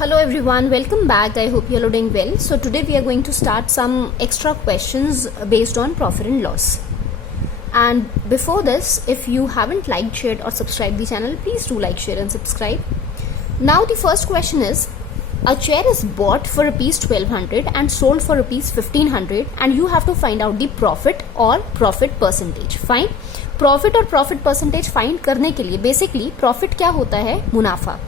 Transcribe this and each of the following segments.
Hello everyone, welcome back. I hope you're all doing well. So today we are going to start some extra questions based on profit and loss. And before this, if you haven't liked, shared or subscribed the channel, please do like, share and subscribe. Now the first question is, a chair is bought for rupees 1200 and sold for rupees 1500 and you have to find out the profit or profit percentage. Fine. Profit और profit percentage find करने के लिए basically profit क्या होता है, मुनाफा.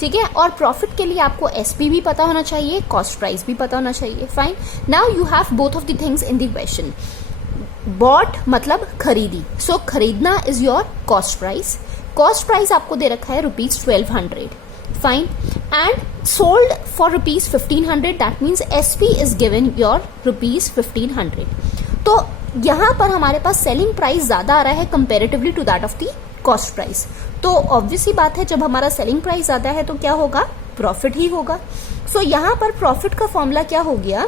ठीक है. और प्रॉफिट के लिए आपको एसपी भी पता होना चाहिए, कॉस्ट प्राइस भी पता होना चाहिए. Fine. Now you have both of the things in the question. Bought मतलब खरीदी, सो खरीदना is your cost price. Cost price आपको दे रखा है rupees 1200. Fine. And sold for rupees 1500, that means SP is given your rupees 1500. तो यहां पर हमारे पास सेलिंग प्राइस ज्यादा आ रहा है comparatively to that of the cost price. तो ऑब्वियस ही बात है, जब हमारा सेलिंग प्राइस ज्यादा है तो क्या होगा, प्रॉफिट ही होगा. सो यहां पर प्रॉफिट का फॉर्मूला क्या हो गया,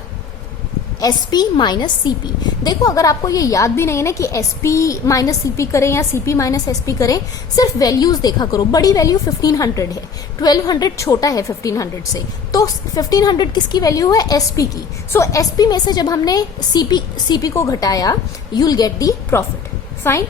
एसपी माइनस सीपी. देखो, अगर आपको ये याद भी नहीं है ना कि एसपी माइनस सीपी करें या सीपी माइनस एसपी करें, सिर्फ वैल्यूज देखा करो. बड़ी वैल्यू 1500 है, 1200 छोटा है 1500 से, तो 1500 किसकी वैल्यू है, एसपी की. सो एसपी में से जब हमने सीपी को घटाया, you will get the profit. Fine.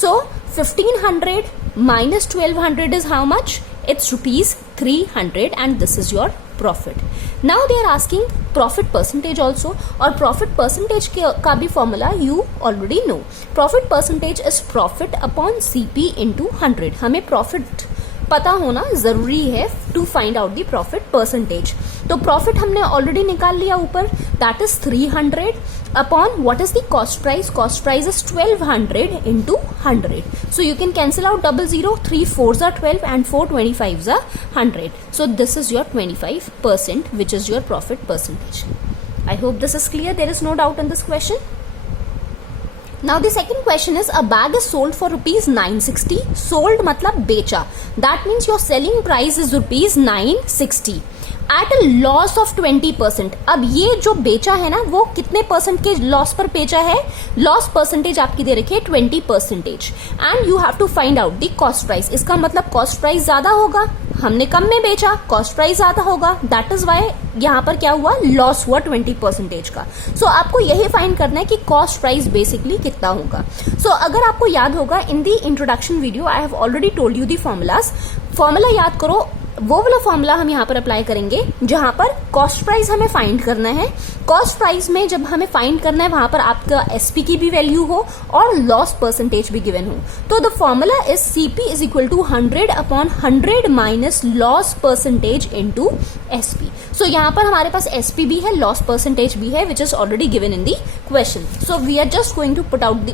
So 1500 minus 1200 is how much? It's rupees 300 and this is your profit. Now they are asking profit percentage also, और profit percentage का भी formula you already know. Profit percentage is profit upon CP into 100. हमें profit पता होना जरूरी है to find out the profit percentage. तो profit हमने ऑलरेडी निकाल लिया ऊपर, that is 300 upon what is the cost price. Cost price is 1200 into 100. So you can cancel out 00. 3 4s are 12 and 4 25s are 100. So this is your 25% which is your profit percentage. I hope this is clear. There is no doubt in this question. Now the second question is, a bag is sold for rupees 960. Sold मतलब बेचा. That means your selling price is rupees 960 at a loss of 20%. अब ये जो बेचा है ना, वो कितने परसेंट के लॉस पर बेचा है, लॉस परसेंटेज आपकी दे रखी है 20%. And you have to find out the cost price. इसका मतलब कॉस्ट प्राइस ज्यादा होगा, हमने कम में बेचा, कॉस्ट प्राइस ज्यादा होगा. दैट इज वाई यहाँ पर क्या हुआ, लॉस हुआ 20% का. सो आपको यही फाइंड करना है कि कॉस्ट प्राइस बेसिकली कितना होगा. सो अगर आपको याद होगा, in the introduction video I have already told you the formulas. Formula याद करो, वो वाला फॉर्मूला हम यहाँ पर अप्लाई करेंगे जहां पर कॉस्ट प्राइस हमें फाइंड करना है. कॉस्ट प्राइस में जब हमें फाइंड करना है, वहां पर आपका एसपी की भी वैल्यू हो और लॉस परसेंटेज भी गिवन हो. तो the formula is CP is equal to 100 upon 100 minus loss percentage into SP. So यहाँ पर हमारे पास एसपी भी है, लॉस परसेंटेज भी है, which is already given in the question. So we are just going to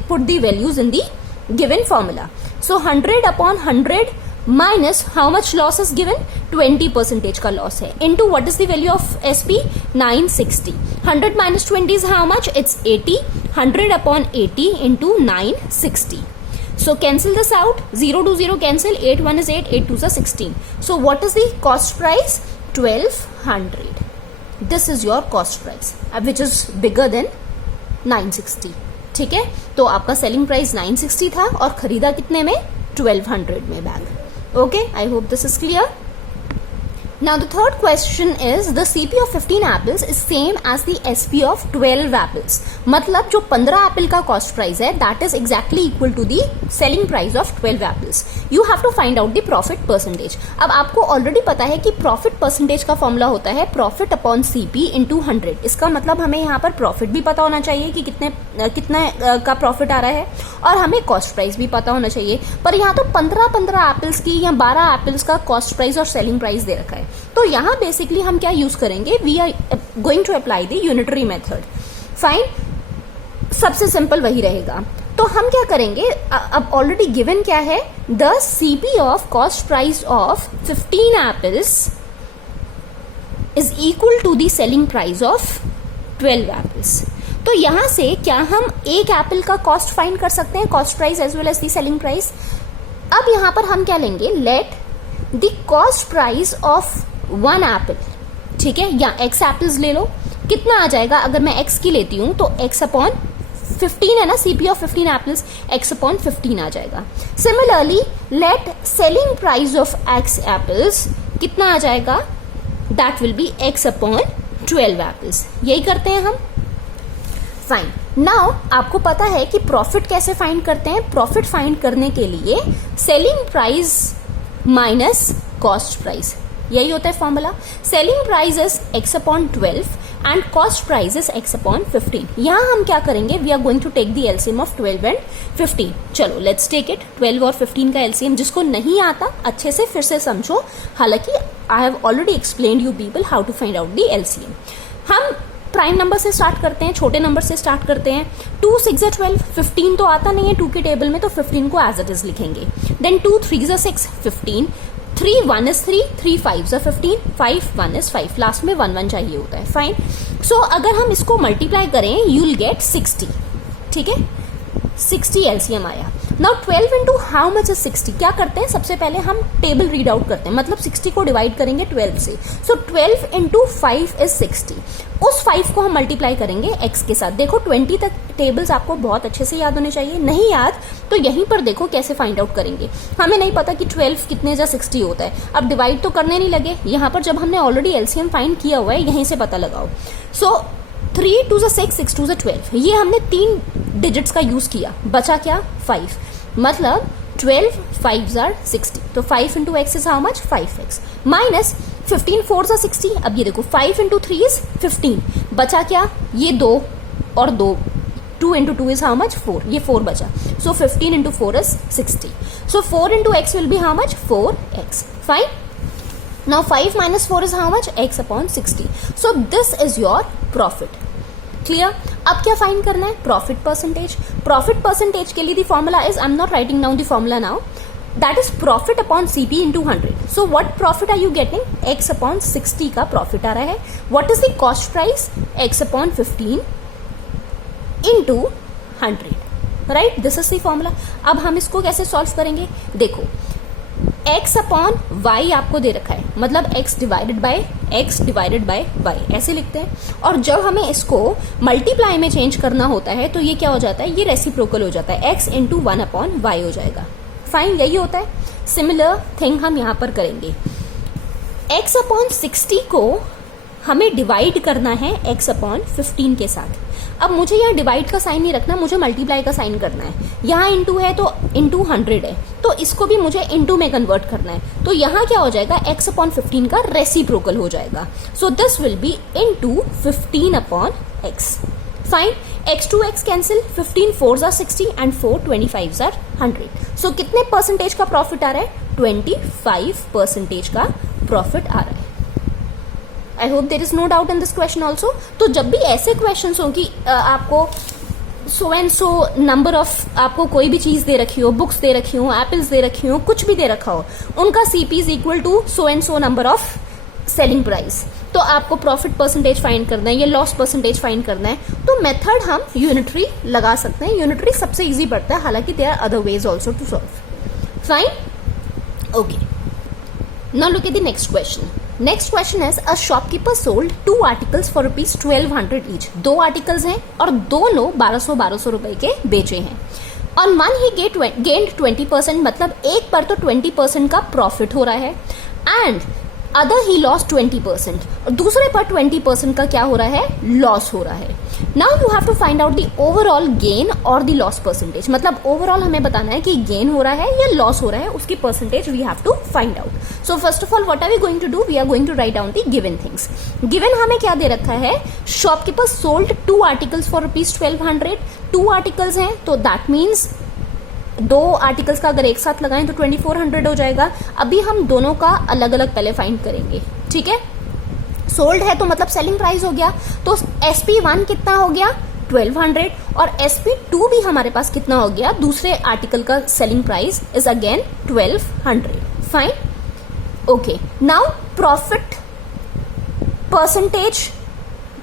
put the values in the given formula. So 100 upon 100 minus how much loss is given, 20% का loss है, into what is the value of SP, 960. 100 minus 20 is how much, it's 80. 100 upon 80 into 960. So cancel this out, 0 to 0 cancel, 8 1 is 8, 8 2 is 16. So what is the cost price, 1200. This is your cost price which is bigger than 960. ठीक है. तो आपका selling price 960 था और खरीदा कितने में, 1200 में bag. Okay, I hope this is clear. Now the third question is, the CP of 15 apples is same as the SP of 12 apples. मतलब जो 15 एप्पल का कॉस्ट प्राइस है, that is exactly equal to the selling price of 12 apples. You have to find out the profit percentage. अब आपको already पता है कि profit percentage का फॉर्मूला होता है प्रॉफिट अपॉन सीपी इंटू 100. इसका मतलब हमें यहाँ पर प्रॉफिट भी पता होना चाहिए कि कितने का प्रॉफिट आ रहा है, और हमें कॉस्ट प्राइस भी पता होना चाहिए. पर यहाँ तो 15 एप्पल्स की या 12 एप्पल्स का कॉस्ट प्राइस और सेलिंग प्राइस दे रखा है. तो यहां बेसिकली हम क्या यूज करेंगे, we are going to apply the unitary method. Fine. सबसे सिंपल वही रहेगा. तो हम क्या करेंगे, अब ऑलरेडी गिवन क्या है, the CP of cost price of 15 apples is equal to the selling price of 12 apples. तो यहां से क्या हम एक एप्पल का कॉस्ट फाइंड कर सकते हैं, cost price as well as the selling price. अब यहां पर हम क्या लेंगे, let the cost price of 1 apple. ठीक है, या x एप्पल्स ले लो. कितना आ जाएगा, अगर मैं x की लेती हूं तो x अपॉन 15 है ना, CP of 15 apples, x upon 15 आ जाएगा. Similarly let selling price of x apples कितना आ जाएगा, that will be x upon 12 apples. यही करते हैं हम। फाइन, नाउ आपको पता है कि प्रॉफिट कैसे फाइंड करते हैं। प्रॉफिट फाइंड करने के लिए selling price minus cost price, यही होता है formula. Selling price is x upon 12 and cost price is x upon 15। यहां हम क्या करेंगे, we are going to take the LCM of 12 and 15। चलो लेट्स टेक इट। 12 और 15 का एलसीएम, जिसको नहीं आता अच्छे से फिर से समझो, हालांकि I have already explained you people how to find out the LCM. हम प्राइम नंबर से स्टार्ट करते हैं, छोटे नंबर से स्टार्ट करते हैं। 2 6 12, 15 तो आता नहीं है 2 के टेबल में, तो 15 को एज इट इज लिखेंगे। Then 2 3 6 15, 3 1 is 3, 3 5 is 15, 5 1 is 5, last में 1 1 चाहिए होता है। फाइन, सो अगर हम इसको मल्टीप्लाई करें यू विल गेट 60। ठीक है, 60 एलसीएम आया। Now 12 into how much is 60, क्या करते हैं, सबसे पहले हम टेबल रीड आउट करते हैं, मतलब 60 को डिवाइड करेंगे 12 से। सो 12 इंटू 5 इज 60। उस 5 को हम मल्टीप्लाई करेंगे x के साथ। देखो 20 तक टेबल्स आपको बहुत अच्छे से याद होने चाहिए, नहीं याद तो यहीं पर देखो कैसे फाइंड आउट करेंगे। हमें नहीं पता कि 12 कितने जा 60 होता है, अब डिवाइड तो करने नहीं लगे, यहाँ पर जब हमने ऑलरेडी एलसीएम फाइंड किया हुआ है यहीं से पता लगाओ। सो 3 2 6, 6 2 12, ये हमने 3 डिजिट्स का यूज किया, बचा क्या 5, मतलब 12 5s are 60, तो 5 into x is how much 5x, minus 15 4s are 60। अब ये देखो 5 इंटू 3 इज 15, बचा क्या, ये 2 और 2, 2 इंटू 2 इज हाउ मच 4, ये 4 बचा। सो 15 into 4 is 60, so 4 into x will be how much 4x। Fine, now 5 minus 4 is how much x upon 60। So this is your profit. Clear, अब क्या फाइंड करना है, प्रॉफिट परसेंटेज। प्रॉफिट परसेंटेज के लिए the formula is, I am not writing down the formula now, that is profit upon CP into 100। So what profit are you getting, x upon 60 का profit आ रहा है। What is the cost price, x upon 15 into 100, right, this is the formula. अब हम इसको कैसे solve करेंगे, देखो x अपॉन y आपको दे रखा है, मतलब x डिवाइडेड बाय y, ऐसे लिखते हैं। और जब हमें इसको मल्टीप्लाई में चेंज करना होता है तो ये क्या हो जाता है, ये रेसिप्रोकल हो जाता है, x इंटू 1 अपॉन y हो जाएगा। फाइन, यही होता है। सिमिलर थिंग हम यहां पर करेंगे। x अपॉन 60 को हमें डिवाइड करना है x अपॉन 15 के साथ। अब मुझे यहाँ डिवाइड का साइन नहीं रखना, मुझे मल्टीप्लाई का साइन करना है। यहाँ इंटू है तो इंटू 100 है, तो इसको भी मुझे इंटू में कन्वर्ट करना है। तो यहाँ क्या हो जाएगा, x अपॉन 15 का रेसिप्रोकल हो जाएगा। So this will be into 15 upon x। Fine, x to x cancel, 15 4s are 60 and 4 25s are 100। सो कितने परसेंटेज का प्रॉफिट आ रहा है, 25% का प्रॉफिट आ रहा है। I hope there is no doubt in this question also. तो जब भी ऐसे क्वेश्चन हो कि आपको so and so number of, आपको कोई भी चीज दे रखी हो, बुक्स दे रखी हो, एप्पल्स दे रखी हो, कुछ भी दे रखा हो, उनका CP is equal to so and so number of selling price, तो आपको प्रॉफिट परसेंटेज फाइंड करना है या लॉस परसेंटेज फाइंड करना है, तो मेथड हम यूनिटरी लगा सकते हैं। यूनिटरी सबसे इजी पड़ता है, हालांकि there are other ways also to solve. Fine, okay, now look at the next question. Next question is, a shopkeeper sold 2 articles for ₹1200 each. 2 articles हैं और दोनों 1200 रुपए के बेचे हैं। ऑन वन ही गेन्ड 20%, मतलब एक पर तो 20% का प्रॉफिट हो रहा है, एंड अदर ही लॉस 20%, और दूसरे पर 20% का क्या हो रहा है, लॉस हो रहा है। Now you have to find out the overall gain और द लॉस परसेंटेज, मतलब ओवरऑल हमें बताना है कि गेन हो रहा है या लॉस हो रहा है, उसकी percentage we have to find out. So first of all what are we going to do, we are going to write down the given things. Given हमें क्या दे रखा है, shopkeeper sold 2 articles for ₹1200। 2 articles हैं तो that means 2 articles का अगर एक साथ लगाएं तो 2400 हो जाएगा। अभी हम दोनों का अलग अलग पहले फाइंड करेंगे, ठीक है। सोल्ड है तो मतलब सेलिंग प्राइस हो गया, तो SP1 कितना हो गया 1200, और SP2 भी हमारे पास कितना हो गया, दूसरे आर्टिकल का selling price is again 1200। Fine, okay, now profit percentage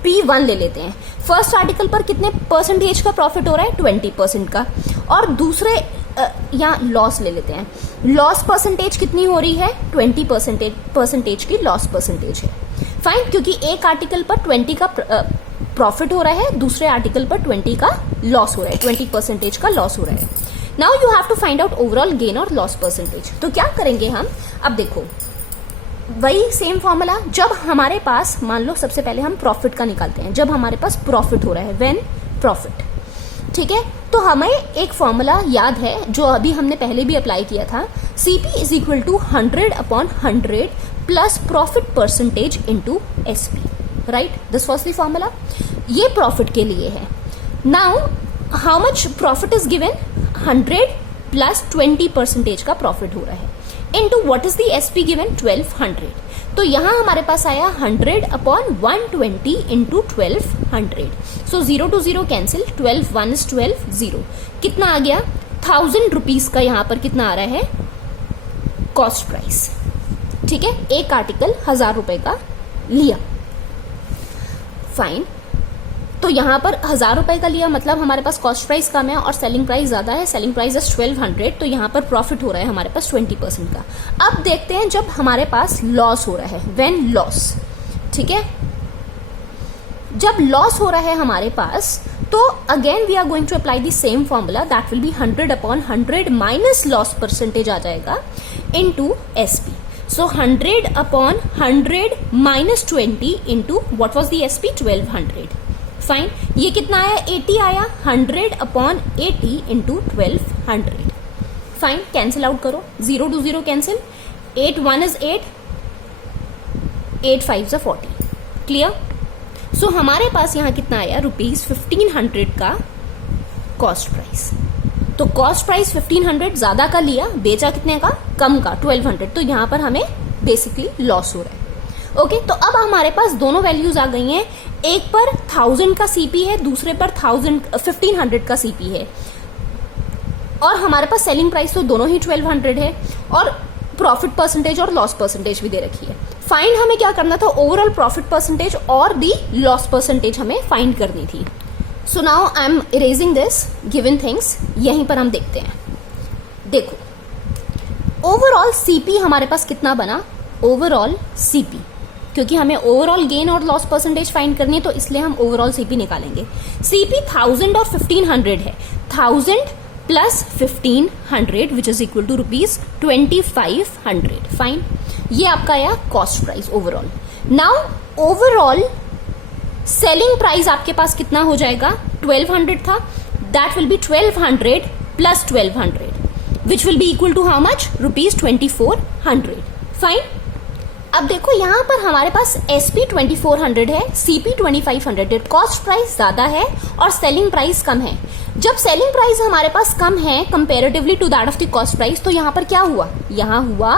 P1 ले लेते हैं। फर्स्ट आर्टिकल पर कितने परसेंटेज का प्रॉफिट हो रहा है, 20% का, और दूसरे यहाँ लॉस ले लेते हैं। लॉस परसेंटेज कितनी हो रही है, 20% की लॉस परसेंटेज है। फाइन, क्योंकि एक आर्टिकल पर 20 का प्रॉफिट हो रहा है, दूसरे आर्टिकल पर 20 का लॉस हो रहा है, 20% का लॉस हो रहा है। Now you have to find out overall gain और लॉस परसेंटेज। तो क्या करेंगे हम, अब देखो वही सेम फॉर्मूला, जब हमारे पास मान लो सबसे पहले हम प्रॉफिट का निकालते हैं, जब हमारे पास प्रॉफिट हो रहा है, व्हेन प्रॉफिट, ठीक है, तो हमें एक फॉर्मूला याद है जो अभी हमने पहले भी अप्लाई किया था, CP is equal to 100/100 plus profit percentage into SP, right, this was the formula. ये प्रॉफिट के लिए है। Now how much profit is given, 100 plus 20% का प्रॉफिट हो रहा है, into what is the SP given, 1200। तो यहां हमारे पास आया 100/120 into 1200। So 0 to 0 cancel, 12 1 is 12 0, कितना आ गया, 1000 रुपीज का यहां पर कितना आ रहा है कॉस्ट प्राइस, ठीक है, एक आर्टिकल 1000 रुपए का लिया, फाइन। तो यहां पर 1000 रुपए का लिया, मतलब हमारे पास कॉस्ट प्राइस कम है और सेलिंग प्राइस ज्यादा है, सेलिंग प्राइस इज 1200, तो यहां पर प्रॉफिट हो रहा है हमारे पास 20% का। अब देखते हैं जब हमारे पास लॉस हो रहा है, व्हेन लॉस, ठीक है, जब लॉस हो रहा है हमारे पास, तो again we are going to apply the same formula, that will be 100/100 minus loss percentage आ जाएगा into SP। So 100/100 minus 20 into what was the SP, 1200, fine. ये कितना आया, 80 आया, 100/80 इंटू 1200, फाइन। कैंसिल आउट करो, 0 to 0 cancel, 8 1 is 8, 8 5 is 40, clear. So हमारे पास यहां कितना आया, ₹1500 का कॉस्ट प्राइस। तो कॉस्ट प्राइस 1500 ज्यादा का लिया, बेचा कितने का, कम का, 1200, तो यहां पर हमें बेसिकली लॉस हो रहा है। ओके, तो अब हमारे पास दोनों वैल्यूज आ गई हैं, एक पर 1000 का CP है, दूसरे पर 1500 का CP है, और हमारे पास सेलिंग प्राइस तो दोनों ही 1200 है, और प्रॉफिट परसेंटेज और लॉस परसेंटेज भी दे रखी है। फाइंड हमें क्या करना था, ओवरऑल प्रॉफिट परसेंटेज और दी लॉस परसेंटेज हमें फाइंड करनी थी। So now I am erasing this given things, यहीं पर हम देखते हैं। देखो ओवरऑल CP हमारे पास कितना बना, ओवरऑल CP, क्योंकि हमें ओवरऑल गेन और लॉस परसेंटेज फाइंड करनी है, तो इसलिए हम ओवरऑल CP निकालेंगे। CP 1000 और 1500 है, 1000 plus 1500 which is equal to ₹2500, fine. ये आपका आया cost price overall. Now overall selling price आपके पास कितना हो जाएगा, 1200 था, that will be 1200 plus 1200 which will be equal to how much, ₹2400, fine. अब देखो यहां पर हमारे पास SP 2400 है, CP 2500 है, कॉस्ट प्राइस ज्यादा है और सेलिंग प्राइस कम है। जब सेलिंग प्राइस हमारे पास कम है comparatively to that of the cost price, तो यहां पर क्या हुआ, यहां हुआ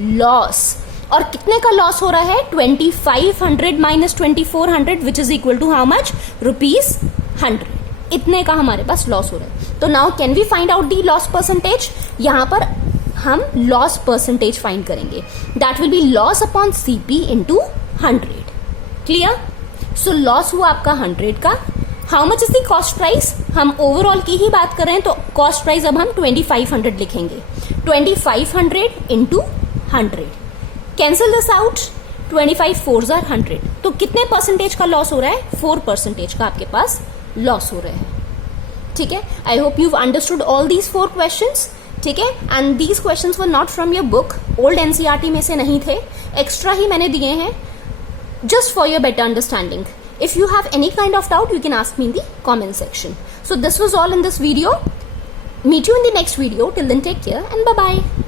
लॉस। और कितने का लॉस हो रहा है, 2500 minus 2400 which is equal to how much, ₹100, इतने का हमारे पास लॉस हो रहा है। तो now can we find out the loss percentage, यहां पर हम लॉस परसेंटेज फाइंड करेंगे, that will be loss upon CP into 100, clear. So loss हुआ आपका 100 का। How much is the cost price, हम ओवरऑल की ही बात कर रहे हैं, तो कॉस्ट प्राइस अब हम 2500 लिखेंगे, 2500 into 100, cancel this out, 25 4s are 100, तो कितने परसेंटेज का लॉस हो रहा है, 4% का आपके पास लॉस हो रहा है, ठीक है। I hope you understood all these 4 questions, ठीक है, and these questions were not from your book, old NCERT में से नहीं थे, एक्स्ट्रा ही मैंने दिए हैं just for your better understanding. If you have any kind of doubt, you can ask me in the comment section. So this was all in this video. Meet you in the next video. Till then, take care and bye-bye.